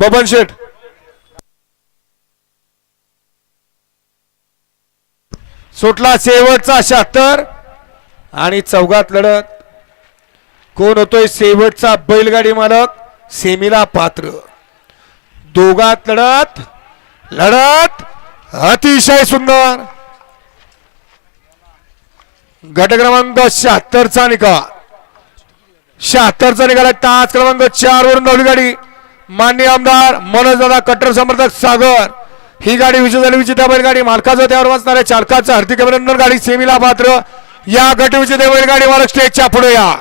बबन शेठ. सुटला शेवटचा शहात्तर आणि चौघात लढत. कोण होतोय शेवटचा बैलगाडी मालक? सेमीला पात्र. दोघात लढत लढत अतिशय सुंदर. गट क्रमांक शहात्तरचा निकाल. शहात्तरचा निकाल आहे तास क्रमांक चार वरून धावली गाडी. मान्य आमदार मनोज दादा कट्टर समर्थक सागर. ही गाडी विजय झाली विजेता बैलगाडी मालकाचं त्यावर वाचणाऱ्या चालकाचं हार्दिक अभिनंदन. गाडी सेमीला पात्र. या गट बैलगाडी मालक स्टेजच्या पुढे या.